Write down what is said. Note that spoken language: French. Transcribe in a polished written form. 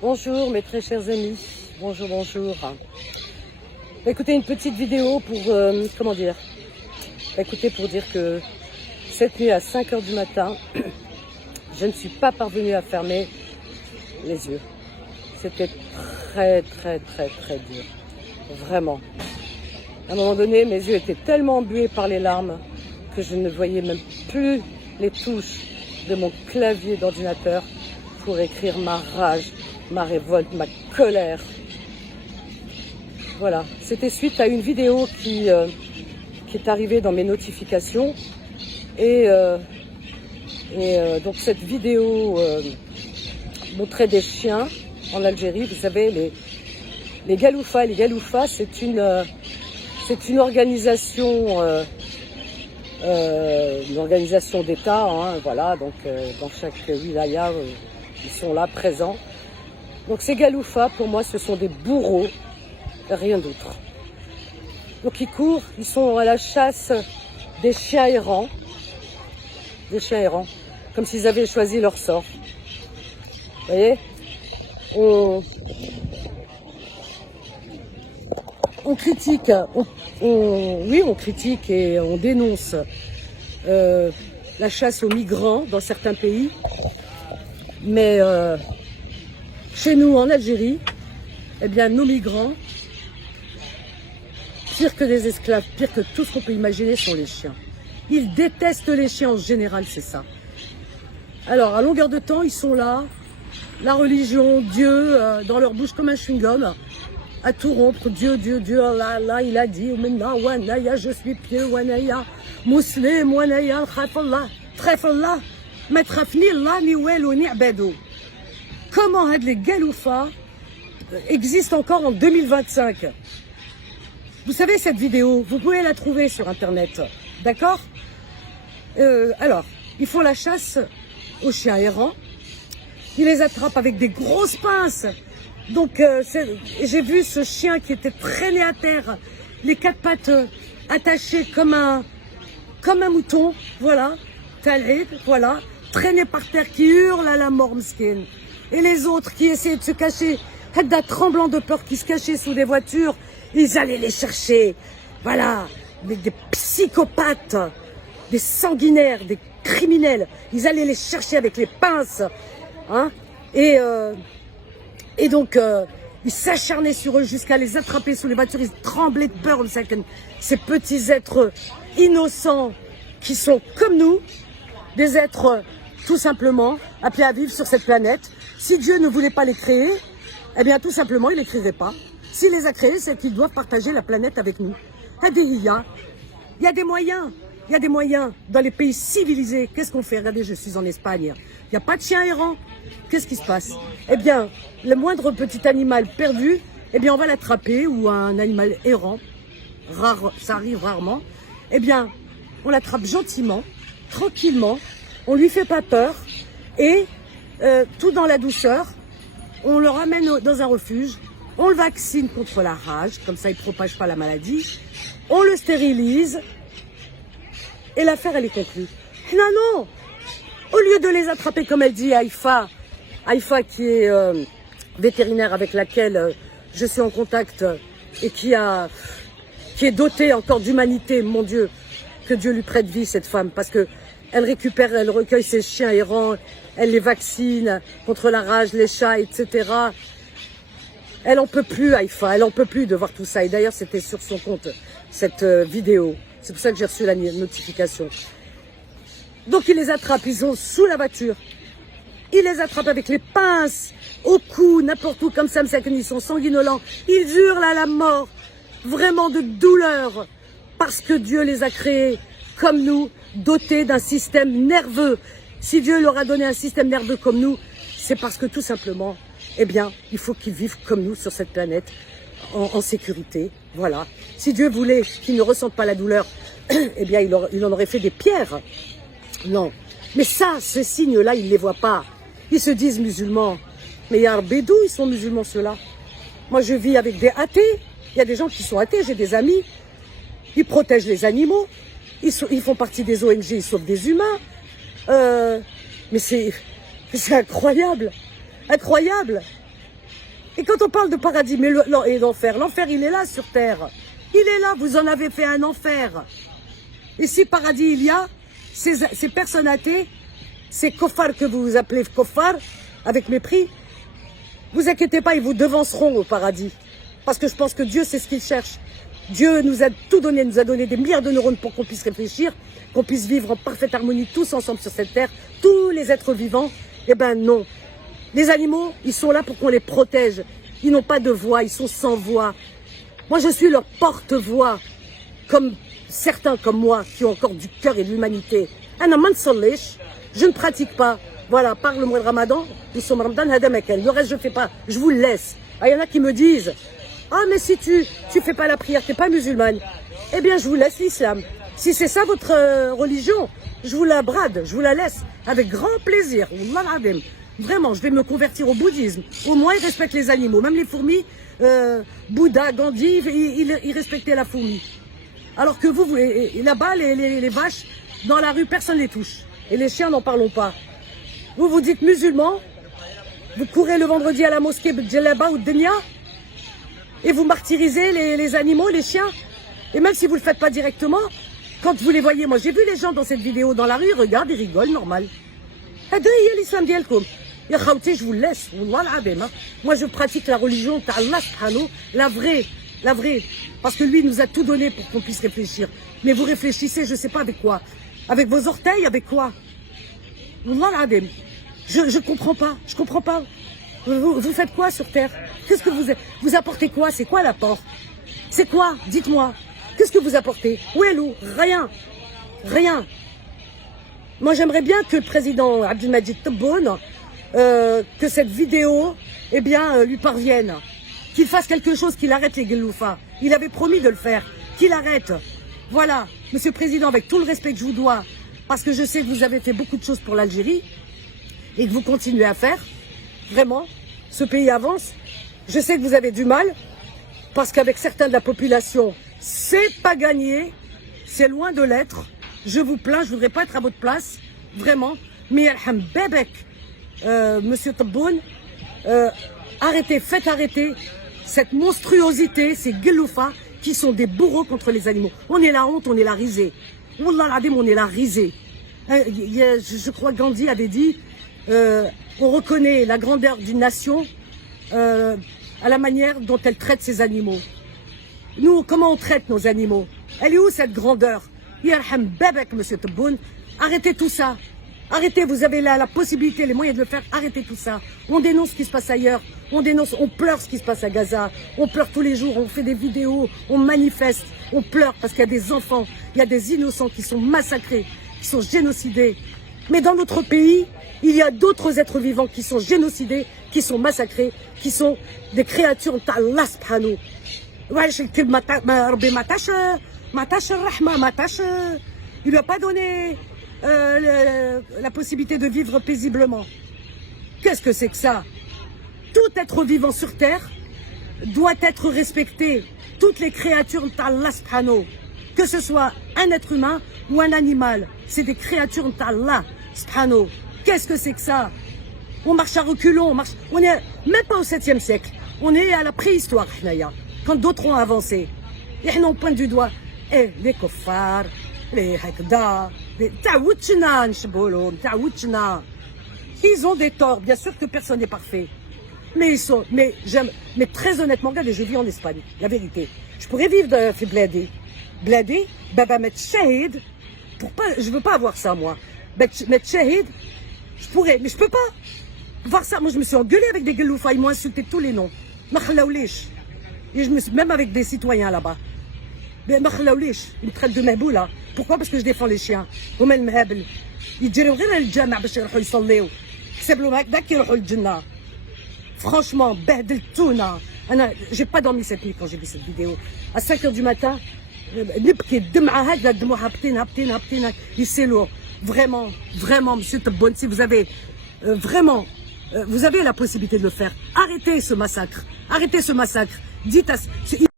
Bonjour mes très chers amis, bonjour, bonjour. Écoutez, une petite vidéo pour, comment dire, écoutez, pour dire que cette nuit à 5 h du matin, je ne suis pas parvenue à fermer les yeux. C'était très dur, vraiment. À un moment donné, mes yeux étaient tellement embués par les larmes que je ne voyais même plus les touches de mon clavier d'ordinateur pour écrire ma rage, ma révolte, ma colère. Voilà, c'était suite à une vidéo qui est arrivée dans mes notifications et donc cette vidéo montrait des chiens en Algérie. Vous savez, les Galoufas. Les Galoufas, c'est une organisation d'État, hein, voilà, donc dans chaque wilaya, ils sont là, présents. Donc ces Galoufas, pour moi, ce sont des bourreaux, rien d'autre. Donc ils courent, ils sont à la chasse des chiens errants, comme s'ils avaient choisi leur sort. Vous voyez, on critique, on critique et on dénonce la chasse aux migrants dans certains pays, mais chez nous en Algérie, eh bien nos migrants, pire que des esclaves, pire que tout ce qu'on peut imaginer, sont les chiens. Ils détestent les chiens en général, c'est ça. Alors à longueur de temps, ils sont là, la religion, Dieu, dans leur bouche comme un chewing-gum, à tout rompre. Dieu, Allah, il a dit, maintenant, wanaya, je suis pieux, wanaya, muslim, wanaya, khafallah, matrafni, Allah, ni welo, ni abado. Comment les Galoufas existent encore en 2025? Vous savez, cette vidéo, vous pouvez la trouver sur Internet, d'accord? Alors, ils font la chasse aux chiens errants, ils les attrapent avec des grosses pinces. Donc, j'ai vu ce chien qui était traîné à terre, les quatre pattes attachées comme un mouton, voilà, voilà, traîné par terre, qui hurle à la mort, mskin. Et les autres qui essayaient de se cacher, tremblant de peur, qui se cachaient sous des voitures, ils allaient les chercher, voilà, des psychopathes, des sanguinaires, des criminels, ils allaient les chercher avec les pinces, hein, et donc, ils s'acharnaient sur eux jusqu'à les attraper sous les voitures. Ils tremblaient de peur, ces petits êtres innocents qui sont comme nous, des êtres tout simplement appelés à vivre sur cette planète. Si Dieu ne voulait pas les créer, eh bien tout simplement, il ne les créerait pas. S'il les a créés, c'est qu'ils doivent partager la planète avec nous. Il y a des moyens. Il y a des moyens dans les pays civilisés. Qu'est-ce qu'on fait? Regardez, je suis en Espagne. Il n'y a pas de chien errant. Qu'est-ce qui se passe? Eh bien, le moindre petit animal perdu, eh bien, on va l'attraper, ou un animal errant, rare, ça arrive rarement. Eh bien, on l'attrape gentiment, tranquillement, on lui fait pas peur, et tout dans la douceur, on le ramène dans un refuge, on le vaccine contre la rage, comme ça il ne propage pas la maladie, on le stérilise, et l'affaire elle est conclue. Non, au lieu de les attraper, comme elle dit Haïfa qui est vétérinaire avec laquelle je suis en contact et qui est dotée encore d'humanité, mon Dieu, que Dieu lui prête vie, cette femme, parce que elle recueille ses chiens errants, elle les vaccine contre la rage, les chats, etc. Elle en peut plus, Haïfa, elle en peut plus de voir tout ça. Et d'ailleurs, c'était sur son compte, cette vidéo. C'est pour ça que j'ai reçu la notification. Donc ils les attrapent, ils sont sous la voiture. Ils les attrapent avec les pinces, au cou, n'importe où, comme ça, ils sont sanguinolents. Ils hurlent à la mort, vraiment de douleur, parce que Dieu les a créés, comme nous, dotés d'un système nerveux. Si Dieu leur a donné un système nerveux comme nous, c'est parce que tout simplement, eh bien, il faut qu'ils vivent comme nous sur cette planète, en sécurité, voilà. Si Dieu voulait qu'ils ne ressentent pas la douleur, eh bien, il en aurait fait des pierres. Non. Mais ça, ces signes-là, ils ne les voient pas. Ils se disent musulmans. Mais il y a un bédou, ils sont musulmans, ceux-là. Moi, je vis avec des athées. Il y a des gens qui sont athées, j'ai des amis. Ils protègent les animaux. Ils font partie des ONG, ils sauvent des humains. Mais c'est incroyable. Incroyable. Et quand on parle de paradis et d'enfer, l'enfer il est là sur terre. Il est là, vous en avez fait un enfer. Et si paradis il y a, ces personnes athées, ces koffars que vous appelez koffars, avec mépris, vous inquiétez pas, ils vous devanceront au paradis. Parce que je pense que Dieu, c'est ce qu'il cherche. Dieu nous a tout donné, nous a donné des milliards de neurones pour qu'on puisse réfléchir, qu'on puisse vivre en parfaite harmonie tous ensemble sur cette terre, tous les êtres vivants. Eh ben non. Les animaux, ils sont là pour qu'on les protège. Ils n'ont pas de voix, ils sont sans voix. Moi, je suis leur porte-voix, comme certains comme moi, qui ont encore du cœur et de l'humanité. Je ne pratique pas. Voilà, par le mois de Ramadan, nous sommes Ramadan, Hadamakel. Le reste, je ne fais pas. Je vous le laisse. Ah, il y en a qui me disent, ah, mais si tu fais pas la prière, tu n'es pas musulmane. Eh bien, je vous laisse l'islam. Si c'est ça votre religion, je vous la brade, je vous la laisse. Avec grand plaisir. Vraiment, je vais me convertir au bouddhisme. Au moins, ils respectent les animaux. Même les fourmis, Bouddha, Gandhi, ils respectaient la fourmi. Alors que vous là-bas, les vaches, dans la rue, personne ne les touche. Et les chiens, n'en parlons pas. Vous vous dites musulman, vous courez le vendredi à la mosquée Djelaba ou Denia, et vous martyrisez les animaux, les chiens. Et même si vous ne le faites pas directement, quand vous les voyez, moi j'ai vu les gens dans cette vidéo dans la rue, ils regardent, ils rigolent, normal. l'islam dialkoum. Ya khawti, je vous laisse, wallah al-azim. Moi je pratique la religion d'Allah subhanahu, la vraie. Parce que lui nous a tout donné pour qu'on puisse réfléchir. Mais vous réfléchissez, je ne sais pas avec quoi. Avec vos orteils, avec quoi? Wallah al-azim. Je comprends pas, je comprends pas. Vous faites quoi sur terre? Qu'est-ce que vous apportez quoi? C'est quoi l'apport? C'est quoi? Dites-moi. Qu'est-ce que vous apportez? Ouelou, rien. Rien. Moi j'aimerais bien que le président Abdelmadjid Tebboune, que cette vidéo, eh bien, lui parvienne. Qu'il fasse quelque chose, qu'il arrête les Guelloufa. Il avait promis de le faire. Qu'il arrête. Voilà, Monsieur le Président, avec tout le respect que je vous dois, parce que je sais que vous avez fait beaucoup de choses pour l'Algérie, et que vous continuez à faire, vraiment, ce pays avance. Je sais que vous avez du mal, parce qu'avec certains de la population, c'est pas gagné, c'est loin de l'être. Je vous plains, je voudrais pas être à votre place, vraiment. Mais alham bebek, Monsieur Tebboune, arrêtez, faites arrêter cette monstruosité, ces gueloufas qui sont des bourreaux contre les animaux. On est la honte, on est la risée. Wallah al-azim, on est la risée. Je crois que Gandhi avait dit, on reconnaît la grandeur d'une nation à la manière dont elle traite ses animaux. Nous, comment on traite nos animaux? Elle est où cette grandeur? Yarham Bebek, Monsieur Tebboune, arrêtez tout ça. Arrêtez, vous avez la possibilité, les moyens de le faire, arrêtez tout ça. On dénonce ce qui se passe ailleurs, on dénonce, on pleure ce qui se passe à Gaza, on pleure tous les jours, on fait des vidéos, on manifeste, on pleure parce qu'il y a des enfants, il y a des innocents qui sont massacrés, qui sont génocidés. Mais dans notre pays, il y a d'autres êtres vivants qui sont génocidés, qui sont massacrés, qui sont des créatures d'Allah subhanahu. Il lui a pas donné la possibilité de vivre paisiblement. Qu'est-ce que c'est que ça? Tout être vivant sur terre doit être respecté. Toutes les créatures d'Allah subhanahu, que ce soit un être humain ou un animal, c'est des créatures d'Allah subhanahu. Qu'est-ce que c'est que ça? On marche à reculons, on est même pas au 7e siècle. On est à la préhistoire, quand d'autres ont avancé. Et on pointe du doigt. Eh, les koffars, les hakda, ils ont des torts. Bien sûr que personne n'est parfait. Mais ils sont, mais très honnêtement, regardez, je vis en Espagne, la vérité. Je pourrais vivre dans Bladé. Bladé, Baba met shahid. Je veux pas avoir ça, moi. Met shahid, je pourrais, mais je peux pas. Voir ça, moi je me suis engueulée avec des gueloufas, ils m'ont insulté tous les noms. Et je me suis, même avec des citoyens là-bas. Mais ils me traitent de mehboula. Pourquoi? Parce que je défends les chiens. Franchement, j'ai pas dormi cette nuit quand j'ai vu cette vidéo. À 5h du matin, c'est lourd. Vraiment, Monsieur Tebboune, si vous avez vraiment, vous avez la possibilité de le faire. Arrêtez ce massacre. Arrêtez ce massacre. Dites à